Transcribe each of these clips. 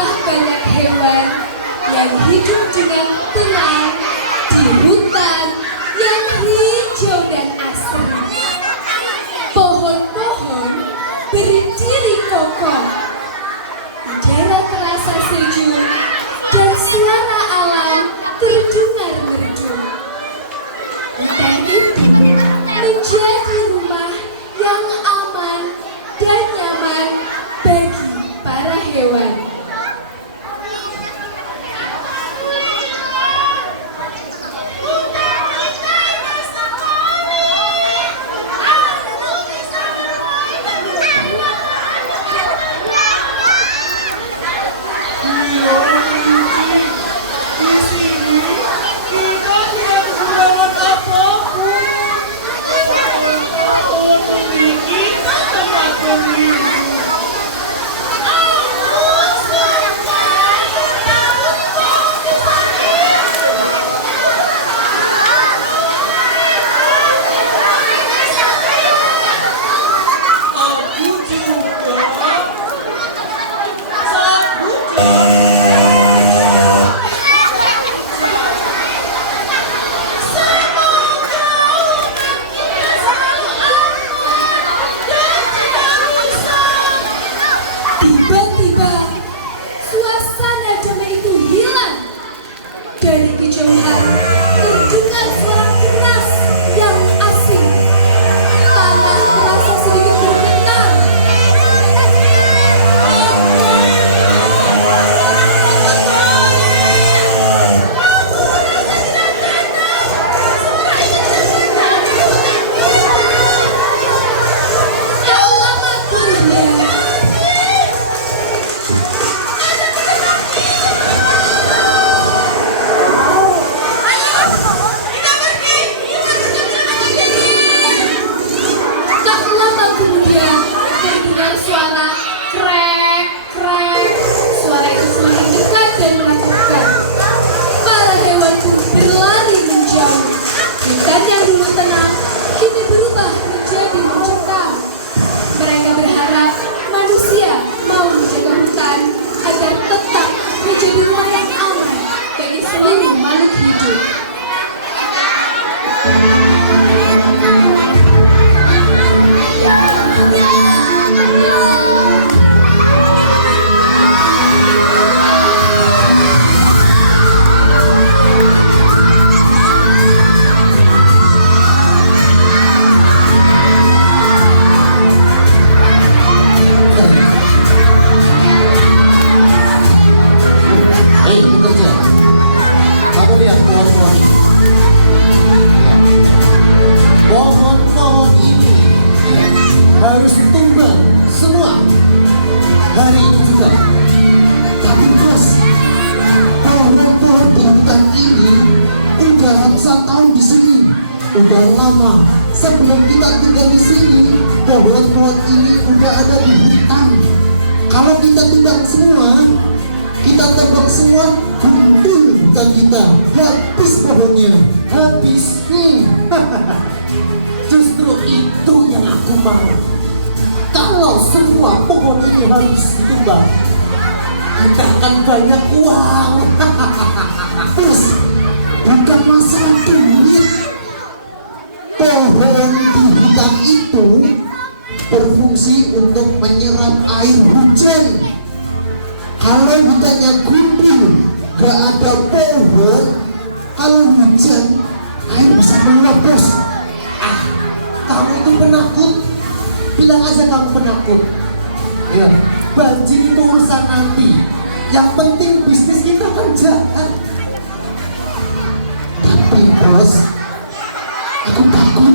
Betapa banyak hewan yang hidup dengan tenang di hutan yang hijau dan asri. Pohon-pohon berdiri kokoh, udara terasa sejuk dan suara alam terdengar merdu. Hutan itu menjadi rumah yang aman dan nyaman bagi para hewan. Tiba-tiba suasana damai itu hilang. Dari kejauhan terdengar suara keras yang asing. Tanah terasa sedikit bergetar. Tak lama kemudian terdengar suara krek, krek. Suara itu semakin dekat dan menakutkan. Para hewan pun berlari menjauh. Hutan yang dulu tenang kini berubah menjadi mencekam. Mereka berharap manusia mau menjaga hutan agar tetap menjadi rumah yang aman bagi seluruh makhluk hidup. Bekerja. Kamu lihat pohon-pohon ini. Ya. Pohon-pohon ini harus tumbang semua hari ini juga. Tapi bos, pohon-pohon di hutan ini udah ratusan tahun di sini. Udah lama sebelum kita tinggal di sini, pohon-pohon ini udah ada di hutan. Kalau kita tumbang semua, kita tebak semua, gundul hutan kita, habis pohonnya, habis nih. Justru itu yang aku mau. Kalau semua pohon ini harus ditebang, kita akan banyak uang. Bos, bukan masalah duit. Pohon di hutan itu berfungsi untuk menyerap air hujan. Kalau hutannya gundul, gak ada pohon, kalau hujan, air bisa meluap bos. Ah, kamu itu penakut. Bilang aja kamu penakut. Ya, banjir itu urusan nanti. Yang penting bisnis kita kan jalan. Tapi bos, aku takut.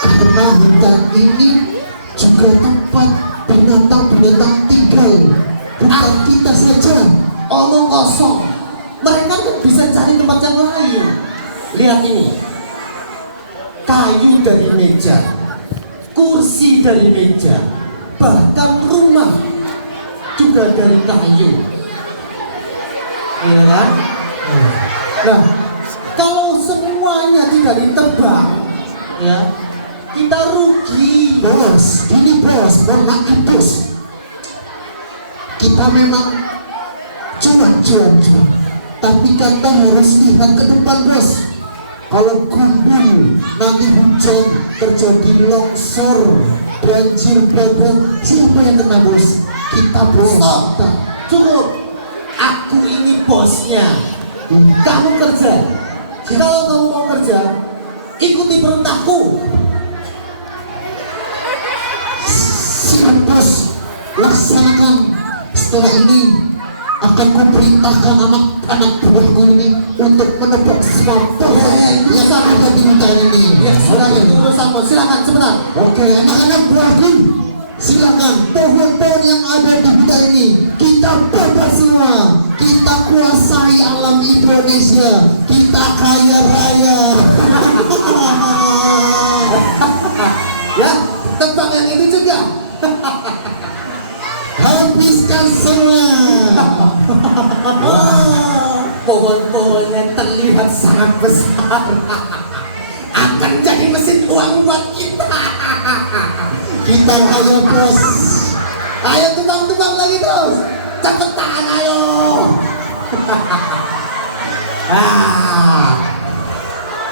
Karena hutan ini juga tempat binatang-binatang tinggal. Bukan kita saja, omong kosong. Mereka kan bisa cari tempat yang lain. Lihat ini, kayu dari meja, kursi dari meja, bahkan rumah juga dari kayu. Iya kan? Nah, kalau semuanya tidak ditebang, ya kita rugi. Bos, ini bos, mohon maaf bos. Kita memang cuma cuan-cuan, tapi kita harus lihat ke depan, bos. Kalau gumbul nanti hujan terjadi longsor, banjir bandang, siapa yang kena, bos? Kita, bos. Stop. Cukup. Aku ini bosnya. Kamu kerja. Kalau kamu mau kerja, ikuti perintahku. Silakan, bos, laksanakan. Setelah ini akan kuperintahkan anak-anak buahku ini untuk menebak semua pohon yang ada di hutan ini. Ya, sudah itu urusan bos. Silakan sebentar. Oke, anak-anak buahku, silakan. Pohon-pohon yang ada di hutan ini kita babak semua. Kita kuasai alam Indonesia. Kita kaya raya. Ya, tebang yang ini juga. Habiskan semua. Pohon-pohonnya terlihat sangat besar. Akan jadi mesin uang buat kita. Kita kaya, bos. Ayo tebang-tebang lagi terus. Cepetan ayo.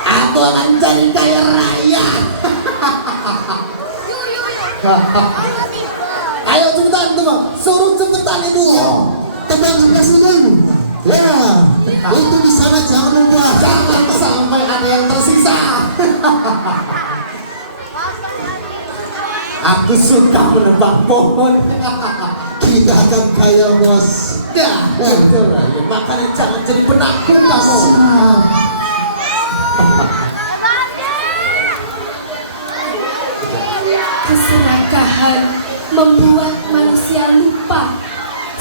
Aku akan jadi kaya raya. Ayo cepetan tebang. Suruh cepetan itu. Tebang sebelah situ. Ya, itu di sana jangan lupa. Jangan sampai ada yang tersisa. Aku suka menebang pohon. Kita akan kaya, bos. Dah, betul lah. Ya, makanya jangan jadi penakut kamu. Keserakahan membuat manusia lupa.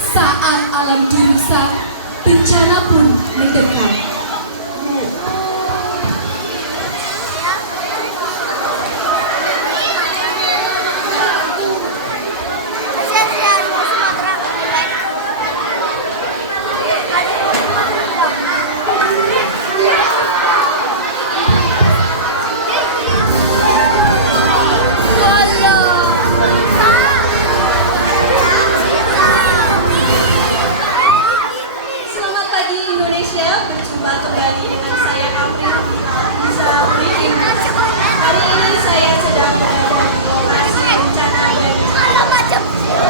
Saat alam dirusak, bencana pun mendekat. Selamat pagi Indonesia, berjumpa kembali dengan saya April bisa briefing. Hari ini saya sedang berada di lokasi bencana dan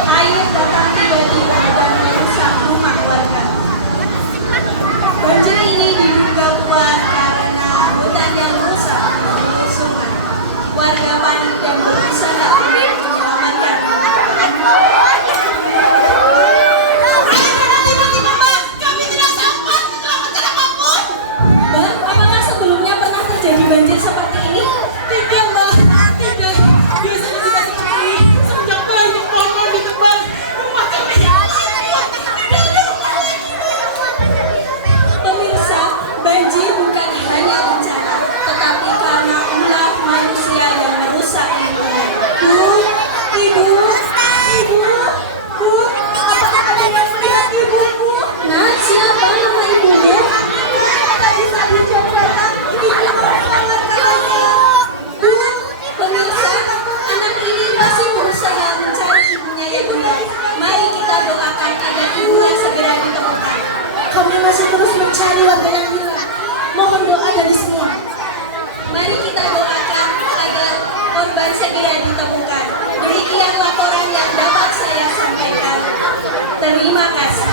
air datang tiba-tiba dan merusak rumah warga. Banjir ini diduga kuat karena hutan yang rusak di sungai. Warga panik dan berusaha untuk menyelamatkan. Mbak, apakah sebelumnya pernah terjadi banjir seperti ini? Tidak, Mbak. Tidak. Biasanya tidak seperti ini. Sudah banyak pohon di depan rumah kami. Pemirsa, banjir bukan hanya bencana, tetapi karena ulah manusia yang merusak lingkungan. Ibu, apakah ada yang melihat ibuku? Nah, siapa nama ibumu? Tadi saat hujan datang, ibu sangat katanya. Pemirsa, anak ini masih berusaha mencari ibunya yang hilang. Mari kita doakan agar ibunya segera ditemukan. Kami masih terus mencari warga yang hilang. Mohon doa dari semua. Mari kita doakan agar korban segera ditemukan. Demikian laporan yang dapat saya sampaikan. Terima kasih.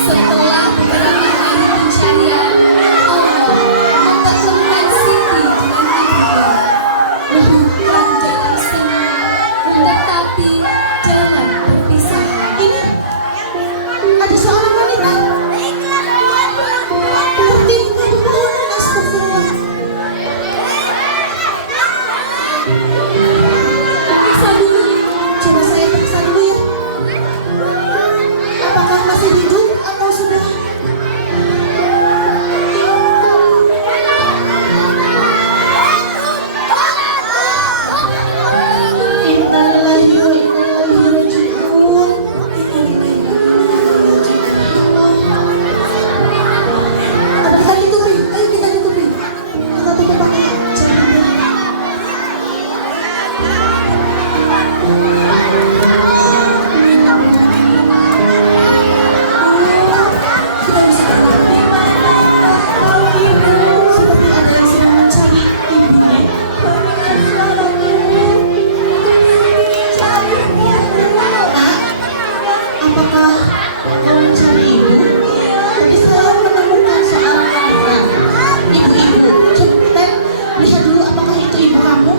Setelah beberapa hari pencarian, Allah mempertemukan Siti dengan ibunya. Bukan dalam senyum, tetapi dalam perpisahan. Ini ada seorang wanita. Tertinggal di pohon, astagfirullah. Periksa dulu. Coba saya periksa dulu ya. Apakah masih hidup atau sudah? Innalillahi wa inna ilaihi raji'un. Apa kita tutupi? Ayo kita tutupi. Kita tutup pakai cermin. Kita bisa berlaku di mana? Tahu ibu seperti ada yang sedang mencari ibunya. Bagaimana suara ibu? Cari ibu. Nak, apakah kau mencari ibu? Tadi saya menemukan seorang wanita. Ibu-ibu, coba kita lihat dulu apakah itu ibu kamu?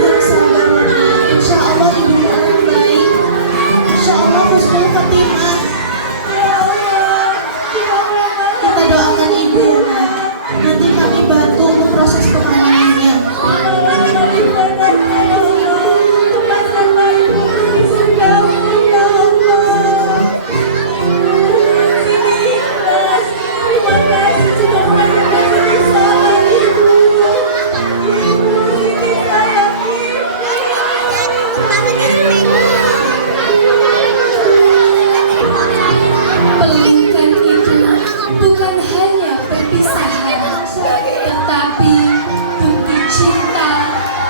Yang sabar, insya Allah ibu akan baik. Insya Allah husnul khatimah. Kita doakan ibu ya, Nak. Nanti kami bantu untuk proses penanganannya. Pelukan itu bukan hanya perpisahan, tetapi bukti cinta,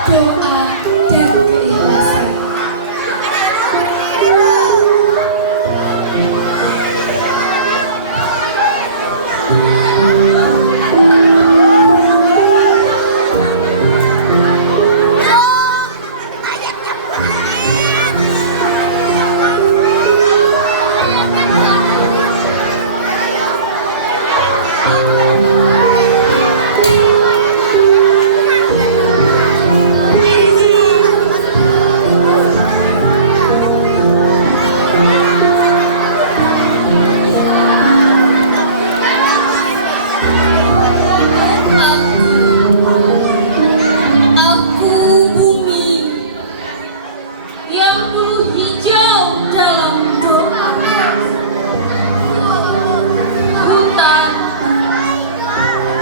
doa, dan keikhlasan. Aku bumi yang dulu hijau dalam doa. Hutan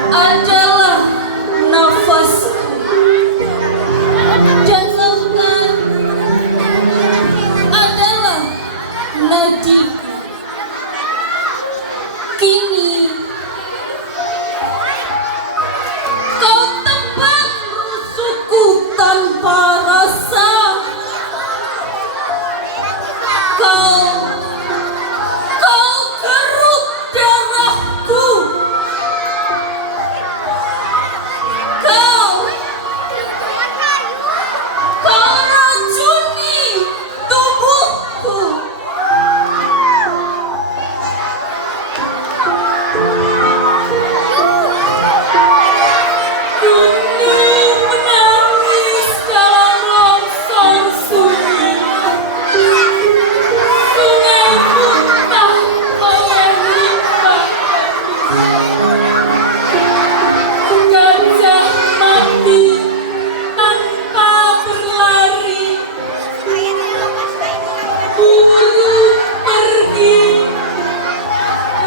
adalah nafasku dan lautan adalah nadiku. Kini kau tebang rusukku tanpa rasa. Kau keruk darahku. Kau racuni tubuhku. Gunung menangis dalam longsor sunyi. Sungai muntah melimpahkan. Gajah mati tanpa berlari. Burung pergi,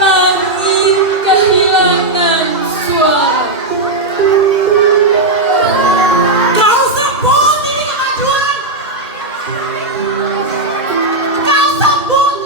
langit kehilangan suara. Kau sebut ini kemajuan. Kau sebut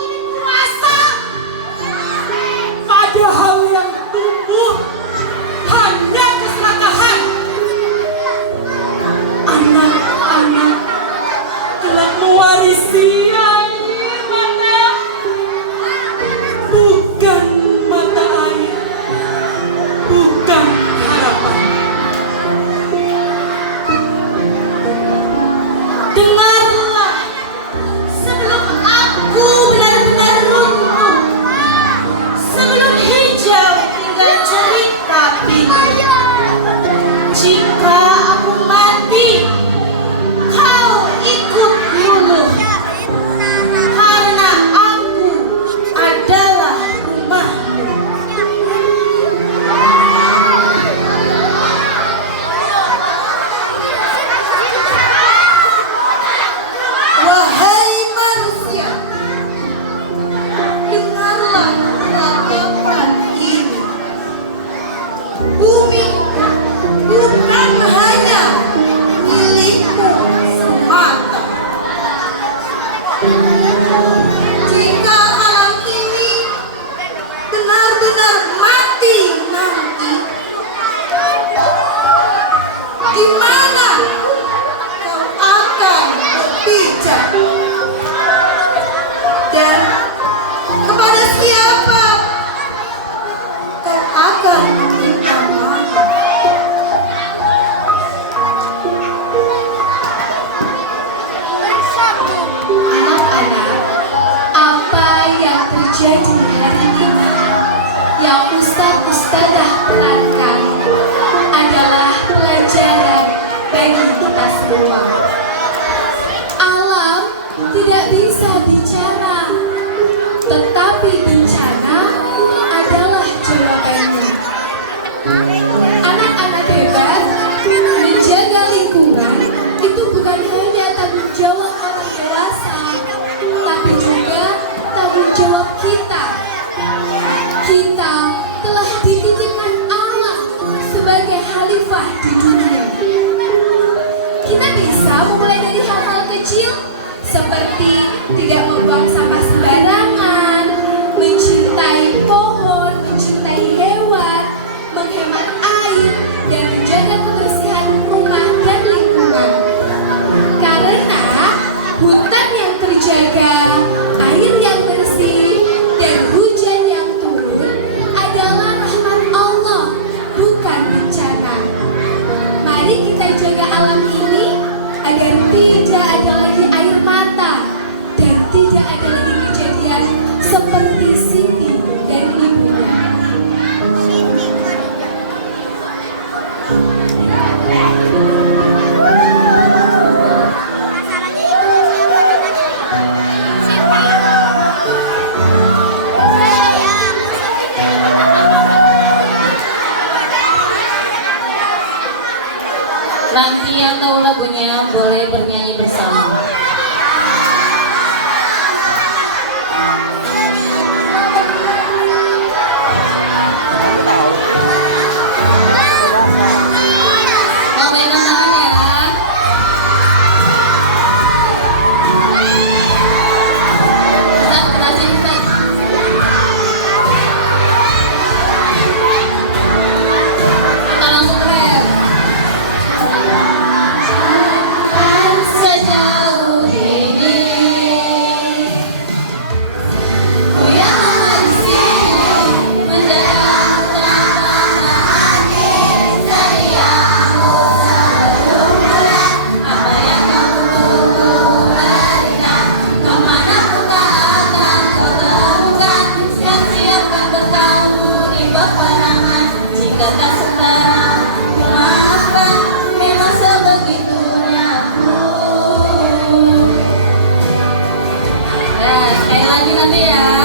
Wahai manusia, dengarlah latapan ini. Bumi bukan hanya milikmu semata. Jika alam ini benar-benar mati nanti, di mana kau akan berpijak? Dan kepada siapa kau akan minta maaf? Anak-anak, apa yang terjadi hari ini yang Ustadz-Ustadzah perankan adalah pelajaran bagi kita semua. Alam tidak bisa bicara, tetapi bencana adalah jawabannya. Anak-anak hebat, menjaga lingkungan itu bukan hanya tanggung jawab orang dewasa, tapi juga tanggung jawab kita. Kita telah dititipkan Allah sebagai khalifah di dunia. Kita bisa memulai dari hal-hal kecil seperti tidak membuang sampah sembarangan, mencintai pohon, mencintai hewan, menghemat air, dan menjaga kebersihan rumah dan lingkungan. Karena hutan yang terjaga, air yang bersih, dan hujan yang turun adalah rahmat Allah, bukan bencana. Mari kita jaga alam ini agar tidak ada lagi air mata dan tidak ada lagi kejadian seperti Siti dan ibunya. Nanti yang tahu lagunya boleh bernyanyi bersama. Lambaikan tangan ya. Ustaz, kerasin Ustaz. Kita langsung rap. Sejauh ini ku yang ada di sini menjaga tantangan dari aku selalu melihat apa yang kamu berikan, kemana pun tak akan kau temukan, yang siapkan bertamu di peperangan. Jika tak setara maafkan, memang sebegitunya aku. Sekali lagi nanti ya.